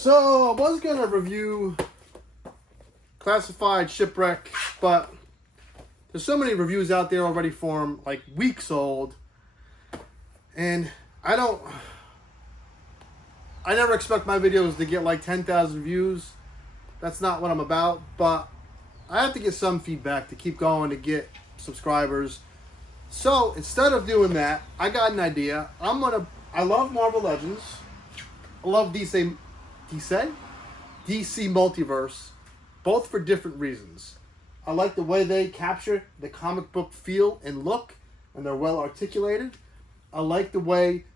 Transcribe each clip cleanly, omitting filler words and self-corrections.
So, I was going to review Classified Shipwreck, but there's so many reviews out there already for them, like weeks old. And I never expect my videos to get like 10,000 views. That's not what I'm about, but I have to get some feedback to keep going to get subscribers. So instead of doing that, I got an idea. I love Marvel Legends. I love DC Multiverse, both for different reasons. I like the way they capture the comic book feel and look, and they're well articulated. I like the way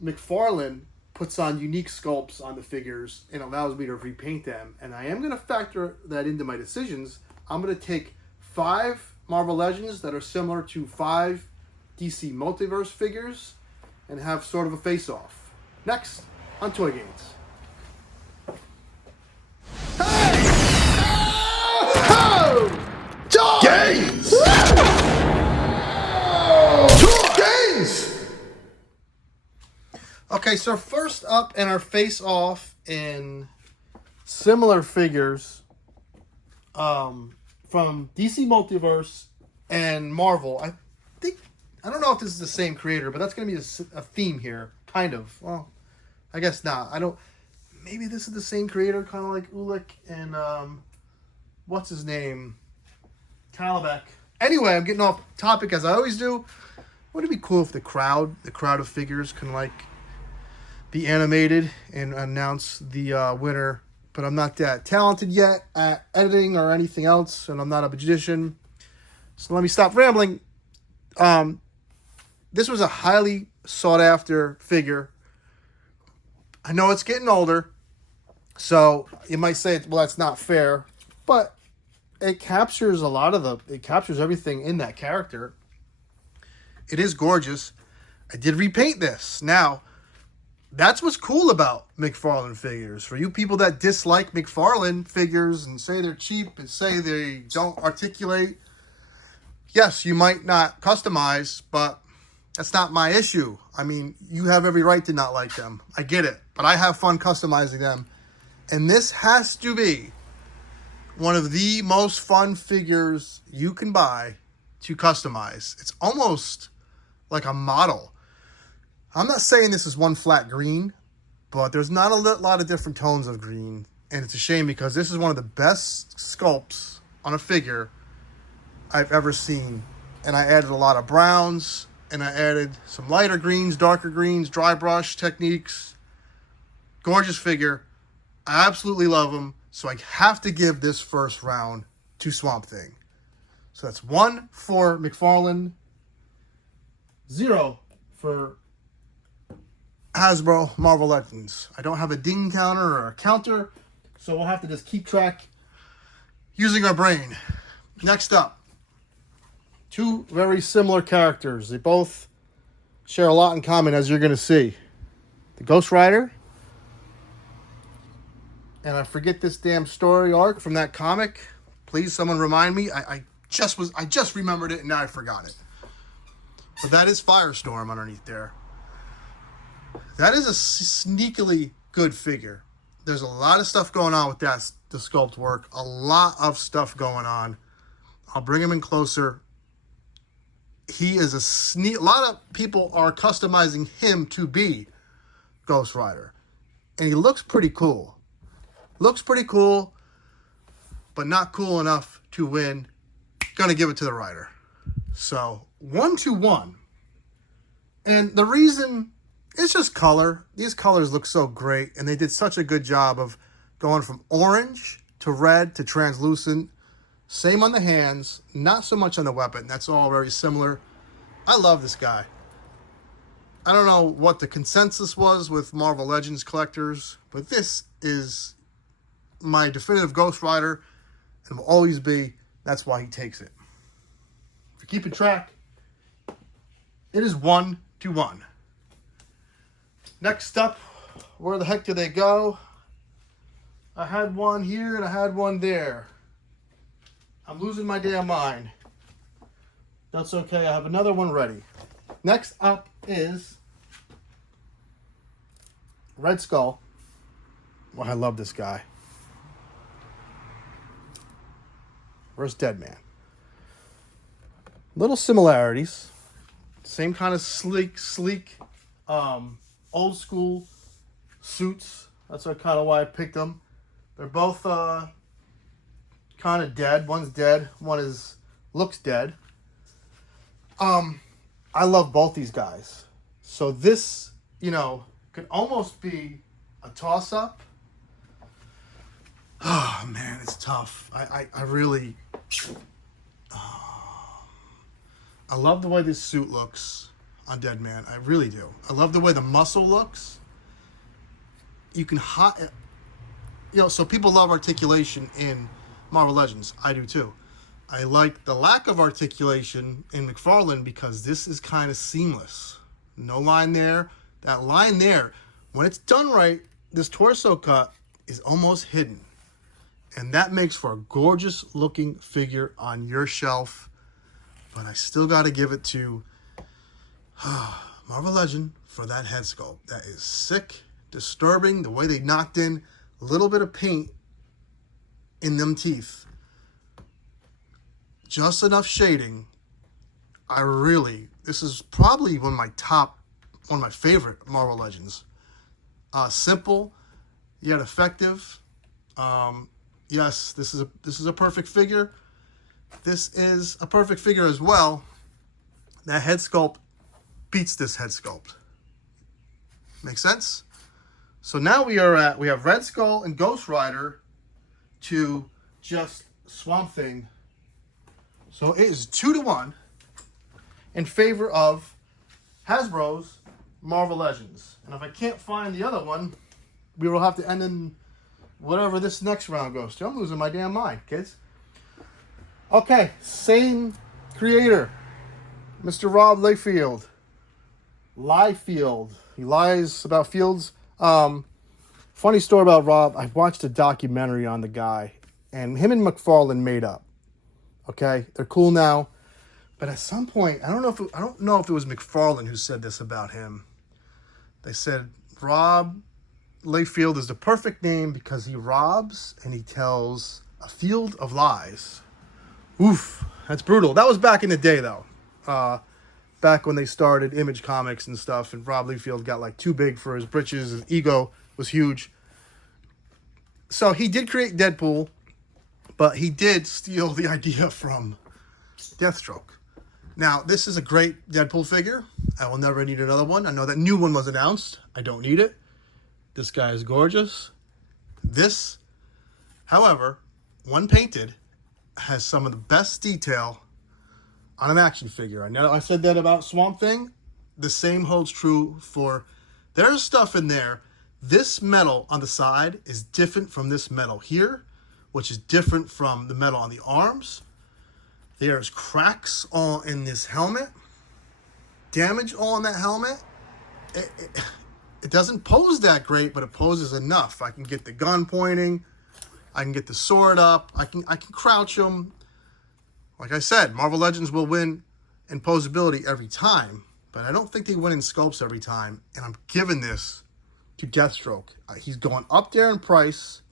McFarlane puts on unique sculpts on the figures and allows me to repaint them. And I am going to factor that into my decisions. I'm going to take 5 Marvel Legends that are similar to 5 DC Multiverse figures and have sort of a face-off. Next, on Toy Gains. Hey! Oh! Gains! Gains! Okay, so first up in our face-off in similar figures from DC Multiverse and Marvel. I don't know if this is the same creator, but that's going to be a theme here, kind of. Well, I guess not. Maybe this is the same creator, kind of like Ulick and what's his name? Kalibek. Anyway, I'm getting off topic as I always do. Wouldn't it be cool if the crowd of figures can be animated and announce the winner? But I'm not that talented yet at editing or anything else, and I'm not a magician. So let me stop rambling. This was a highly sought after figure. I know it's getting older, so you might say, well, that's not fair, but it captures it captures everything in that character. It is gorgeous. I did repaint this. Now, that's what's cool about McFarlane figures. For you people that dislike McFarlane figures and say they're cheap and say they don't articulate, yes, you might not customize, but that's not my issue. I mean, you have every right to not like them. I get it, but I have fun customizing them. And this has to be one of the most fun figures you can buy to customize. It's almost like a model. I'm not saying this is one flat green, but there's not a lot of different tones of green. And it's a shame because this is one of the best sculpts on a figure I've ever seen. And I added a lot of browns, and I added some lighter greens, darker greens, dry brush techniques. Gorgeous figure. I absolutely love him. So I have to give this first round to Swamp Thing. So that's 1 for McFarlane, 0 for Hasbro Marvel Legends. I don't have a ding counter or a counter, so we'll have to just keep track using our brain. Next up, 2 very similar characters. They both share a lot in common, as you're going to see. The Ghost Rider, and I forget this damn story arc from that comic. Please, someone remind me. I just remembered it and now I forgot it. But that is Firestorm underneath there. That is a sneakily good figure. There's a lot of stuff going on with the sculpt work. A lot of stuff going on. I'll bring him in closer. He is a lot of people are customizing him to be Ghost Rider. And he looks pretty cool. Looks pretty cool, but not cool enough to win. Gonna give it to the Rider. So 1-1. And the reason, it's just color. These colors look so great, and they did such a good job of going from orange to red to translucent. Same on the hands, not so much on the weapon. That's all very similar. I love this guy. I don't know what the consensus was with Marvel Legends collectors, but this is my definitive Ghost Rider and will always be. That's why he takes it. If you're keeping track, it is 1-1. Next up, where the heck do they go? I had one here and I had one there. I'm losing my damn mind. That's okay. I have another one ready. Next up is Red Skull. I love this guy. Where's Deadman? Little similarities. Same kind of sleek, old school suits. That's kind of why I picked them. They're both kind of dead. One's dead. One looks dead. I love both these guys. So this, could almost be a toss-up. Oh, man, it's tough. I really... I love the way this suit looks on Deadman. I really do. I love the way the muscle looks. You can so people love articulation in Marvel Legends. I do too. I like the lack of articulation in McFarlane because this is kind of seamless. No line there. That line there, when it's done right, this torso cut is almost hidden. And that makes for a gorgeous looking figure on your shelf. But I still got to give it to Marvel Legend for that head sculpt. That is sick, disturbing. The way they knocked in a little bit of paint in them teeth. Just enough shading. This is probably one of my favorite Marvel Legends. Simple, yet effective. Yes, this is a perfect figure. This is a perfect figure as well. That head sculpt beats this head sculpt. Make sense? So now we have Red Skull and Ghost Rider to just Swamp Thing. So it is 2-1 in favor of Hasbro's Marvel Legends. And if I can't find the other one, we will have to end in whatever this next round goes to. I'm losing my damn mind, kids. Okay, same creator, Mr. Rob Liefeld. He lies about Fields. Funny story about Rob. I watched a documentary on the guy, and him and McFarlane made up. Okay, they're cool now, but at some point, I don't know if it was McFarlane who said this about him. They said Rob Liefeld is the perfect name because he robs and he tells a field of lies. Oof, that's brutal. That was back in the day, though. Back when they started Image Comics and stuff, and Rob Liefeld got too big for his britches. His ego was huge. So he did create Deadpool, but he did steal the idea from Deathstroke. Now, this is a great Deadpool figure. I will never need another one. I know that new one was announced. I don't need it. This guy is gorgeous. This, however, when painted, has some of the best detail on an action figure. I know I said that about Swamp Thing. The same holds true for... There's stuff in there. This metal on the side is different from this metal here, which is different from the metal on the arms. There's cracks all in this helmet. Damage all in that helmet. It doesn't pose that great, but it poses enough. I can get the gun pointing. I can get the sword up. I can crouch them. Like I said, Marvel Legends will win in posability every time, but I don't think they win in sculpts every time. And I'm giving this to Deathstroke. He's going up there in price,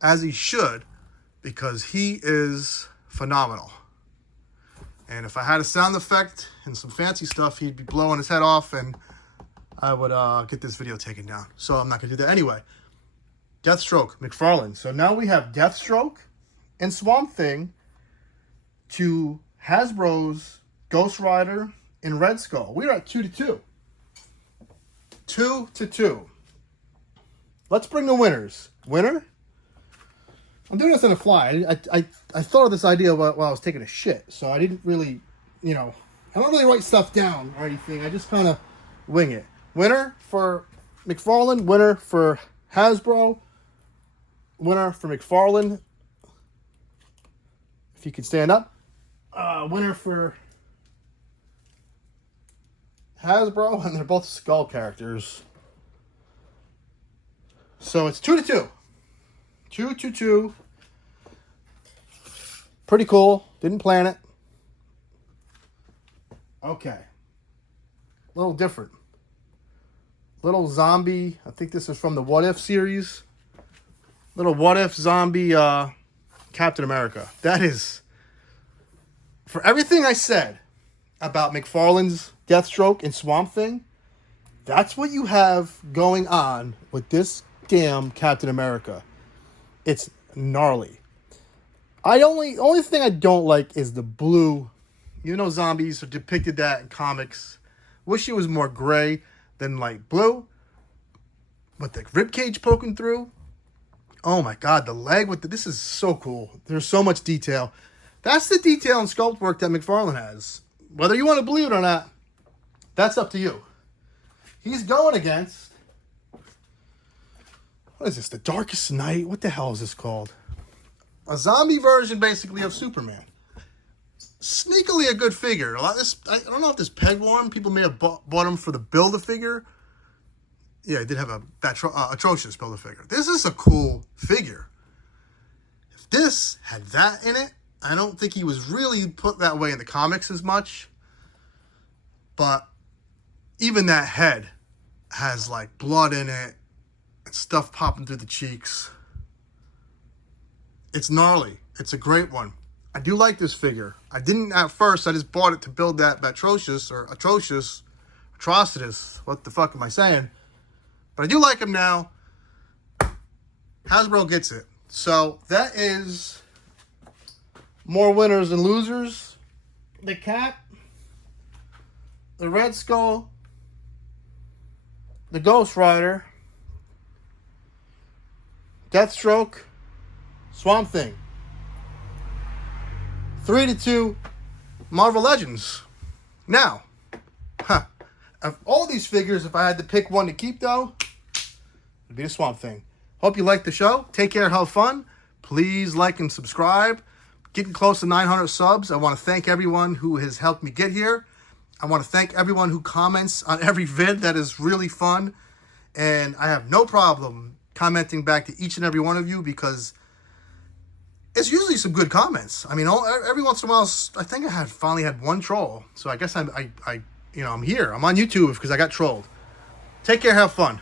as he should, because he is phenomenal. And if I had a sound effect and some fancy stuff, he'd be blowing his head off, and I would get this video taken down. So I'm not going to do that anyway. Deathstroke, McFarlane. So now we have Deathstroke and Swamp Thing to Hasbro's Ghost Rider and Red Skull. We're at 2-2. 2-2. Let's bring the winners. Winner? I'm doing this on the fly. I thought of this idea while I was taking a shit. So I didn't really, I don't really write stuff down or anything. I just kind of wing it. Winner for McFarlane. Winner for Hasbro. Winner for McFarlane. If you could stand up. Winner for Hasbro. And they're both Skull characters. So it's 2-2. 2-2. Pretty cool. Didn't plan it. Okay. A little different. Little zombie. I think this is from the What If series. Little what if zombie Captain America. That is, for everything I said about McFarlane's Deathstroke and Swamp Thing, that's what you have going on with this damn Captain America. It's gnarly. Only thing I don't like is the blue. You know, zombies are depicted that in comics. Wish it was more gray than light blue. But the ribcage poking through. Oh my god, the leg with this is so cool. There's so much detail. That's the detail and sculpt work that McFarlane has. Whether you want to believe it or not, that's up to you. He's going against, what is this? The Darkest Night? What the hell is this called? A zombie version, basically, of Superman. Sneakily a good figure. I don't know if this peg one, people may have bought him for the Build-A-Figure. Yeah, I did have a atrocious Build-A-Figure. This is a cool figure. If this had that in it, I don't think he was really put that way in the comics as much. But even that head has like blood in it and stuff popping through the cheeks. It's gnarly. It's a great one. I do like this figure. I didn't at first. I just bought it to build that atrocious. What the fuck am I saying? But I do like him now. Hasbro gets it. So that is more winners than losers. The Cat, the Red Skull, the Ghost Rider, Deathstroke, Swamp Thing. 3-2 Marvel Legends. Now, of all these figures, if I had to pick one to keep though, it'd be the Swamp Thing. Hope you liked the show. Take care, have fun. Please like and subscribe. Getting close to 900 subs. I want to thank everyone who has helped me get here. I want to thank everyone who comments on every vid. That is really fun. And I have no problem commenting back to each and every one of you because it's usually some good comments. I mean, every once in a while, I think I finally had one troll. So I guess I'm here. I'm on YouTube because I got trolled. Take care, have fun.